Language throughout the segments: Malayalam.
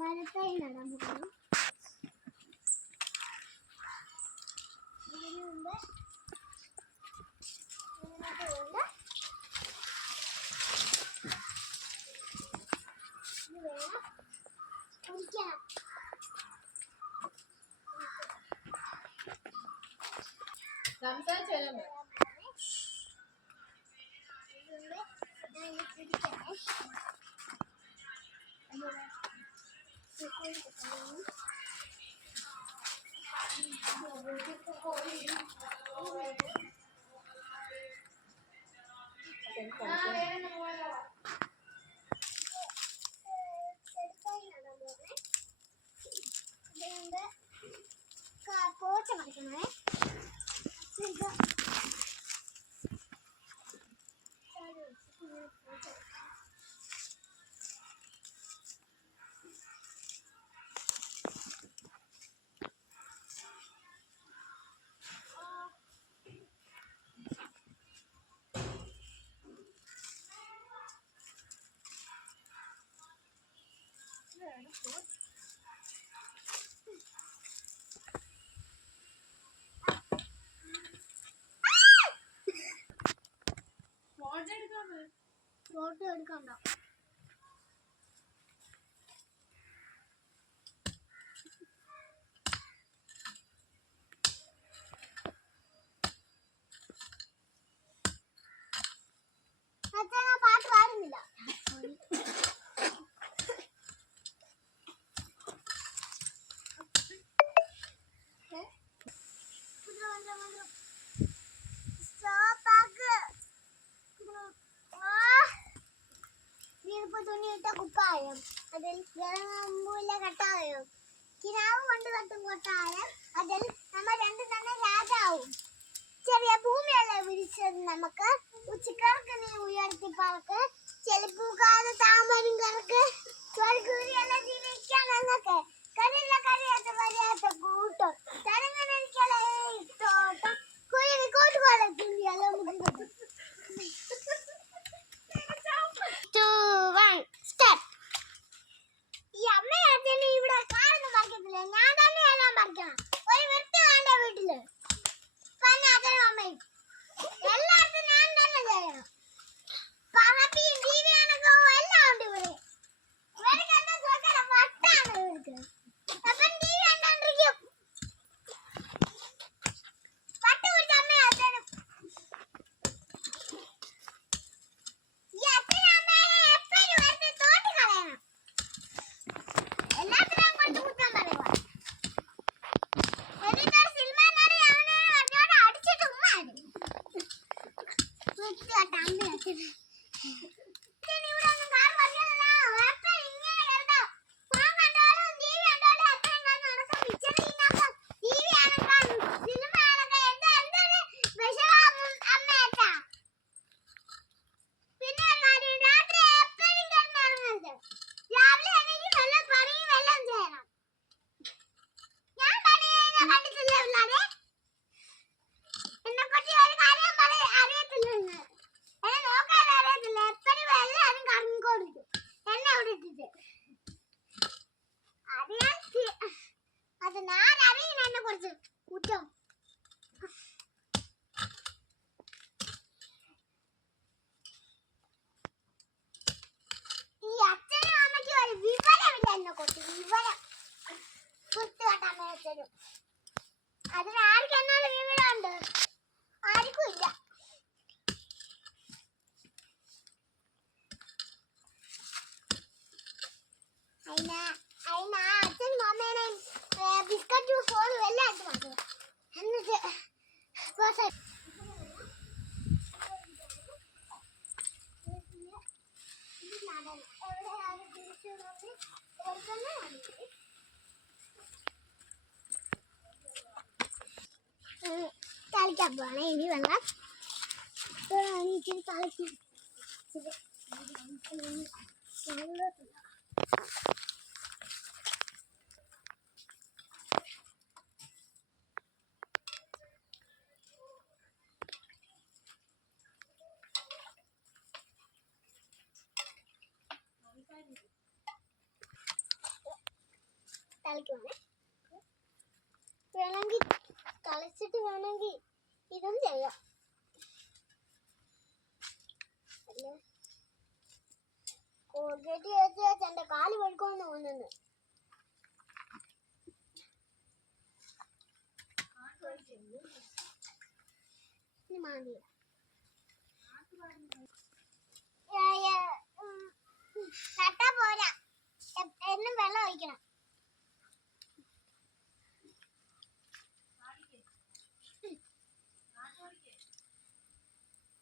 മരത്തൈ നടാൻ പോകുന്നു. ഇതിനു മുമ്പ് ഇത് വേണം കുടിക്കണം. പോച്ച മറിക്കണേ. ഫോട്ടോ എടുക്കണ്ട. പാട്ട് പാടുന്നില്ല. തുണിയിട്ട കുപ്പായം, അതിൽ ജലമ്പൂല കട്ടായം, കിനാവ് കൊണ്ട് കട്ടും കൊട്ടായം, അതിൽ നമ്മൾ രണ്ടു തന്നെ രാജാവും. ചെറിയ ഭൂമിയല്ല വിരിച്ചത് നമുക്ക്, ഉച്ചക്കർക്ക് നീ ഉയർത്തി പറക്ക്, ചെളിപ്പൂക്കാതെ താമരും കറക്ക്, സ്വർഗൂരിയല്ല ജീവിക്കാൻ എന്നൊക്കെ, കരിയില്ല കരിയാത്ത വരിയാത്ത കൂട്ടം, തരങ്ങനെനിക്കല തോട്ടം, കുരുവി കൂട്ടുപോലെ തുള്ളിയല്ല മുഖം. ഈ അമ്മയും അച്ഛനും ഇവിടെ കാലൊന്നും പറിക്കത്തില്ല, ഞാൻ തന്നെ എല്ലാം പറിക്കണം. ഒരു വൃത്തി വേണ്ട വീട്ടില്. പിന്നെ അച്ഛനും അമ്മയും എല്ലായിടത്തും ഞാൻ തന്നെ ചെയ്യണം. പറപ്പിയും ടി വി കാണൊക്കെ എല്ലാം ഉണ്ട് ഇവിടെ. ഇവർക്ക് എന്താ ചോദിച്ചാൽ വട്ടാണ് ഇവർക്ക്. അപ്പം ടി വി കണ്ടോണ്ടിരിക്കും. പട്ട് പിടിച്ച അമ്മയും അച്ഛനും. ഈ അച്ഛനും അമ്മയെ എപ്പോഴും വെറുതെ തോട്ടി കളയണം. എല്ലാത്തിനും കൊണ്ട് കുത്താൻ പറയുക. എന്നിട്ട് സിനിമ നടി അവനെ പറഞ്ഞോട് അടിച്ചിട്ട് ഉമ്മാണ്. വൃത്തികെട്ട അമ്മ അച്ഛൻ. ഇവിടെ ഒന്നും കാർ പറഞ്ഞതല്ല. എപ്പോഴും ഇങ്ങനെ കേട്ടോ. ഫോൺ കണ്ടോളും ടി വി കണ്ടോളും എപ്പോഴും നടക്കും. പിക്ചർ ഇന്നാക്കും ടി വി ആണെങ്കിലും സിനിമ ആണെങ്കിലും എന്തൊരു വിഷമം അമ്മയേട്ടാ. പിന്നെ രാത്രി എപ്പോഴും കിടന്നുറങ്ങരുത്. രാവിലെ എനിക്ക് വെള്ളം പറയും വെള്ളം ചെയ്യണം. ഞാൻ പണി കഴിഞ്ഞാൽ കണ്ടിട്ടില്ല പിള്ളേരെ. എന്നെപ്പറ്റി ഒരു കാര്യം അറിയത്തില്ല. എന്നെ നോക്കാൻ അറിയത്തില്ല. എപ്പോഴും എല്ലാവരും കറങ്ങിക്കൊണ്ടിരിക്കും എന്നെ അവിടെ ഇട്ടിട്ട്. അത് ഞാൻ അറിയുന്ന എന്നെ കുറിച്ച് കുറ്റം. ഈ അച്ഛനും അമ്മയ്ക്കും ഒരു വിവരമില്ല എന്നെ കുറിച്ച്. വിവരം കുത്തുകെട്ടാൻ മേടിച്ചതും അതിന് ആർക്കും എന്നാലും വിവരമുണ്ട്? ആർക്കും ഇല്ല. അതിന് അച്ഛനും അമ്മേനെയും ബിസ്ക്കറ്റും ഫോണും എല്ലാം എടുത്ത് മാറ്റുക. എന്നിട്ട് തളിക്കാൻ പോവാണ്. ഇനി വെള്ളം ഇച്ചിരി തളിച്ച് കളിക്കുവാണ്. വേണമെങ്കിൽ കളിച്ചിട്ട് വേണമെങ്കിൽ ഇതും ചെയ്യാം. അല്ലേ കോൾഗേറ്റ് ചേർത്ത് വെച്ച് എന്റെ കാല് വെളുക്കുമെന്ന് തോന്നുന്നു. നട്ടാ പോരാ, എന്നും വെള്ളം ഒഴിക്കണം.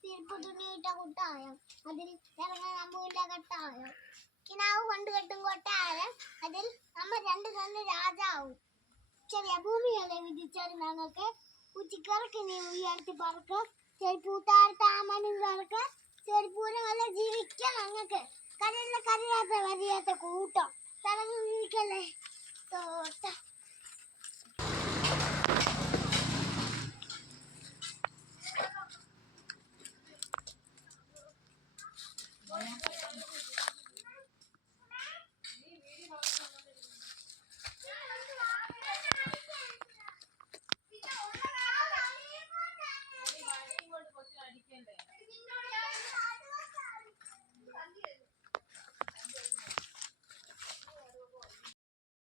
ചെരുപ്പ് തുണിയിട്ട കുട്ടായോ, അതിൽ ഇറങ്ങാൻ അമ്പൂല്ല കെട്ടായോ, കിനാവ് കൊണ്ട് കെട്ടും കൊട്ടായ അതിൽ നമ്മൾ രണ്ട് തന്നെ രാജാവും. ചെറിയ ഭൂമികളെ വിധിച്ചാൽ ഞങ്ങൾക്ക് ഉച്ചക്കിറക്കി നീ ഉയർത്തി പറക്ക് ചെരുപ്പൂത്താർ താമൻ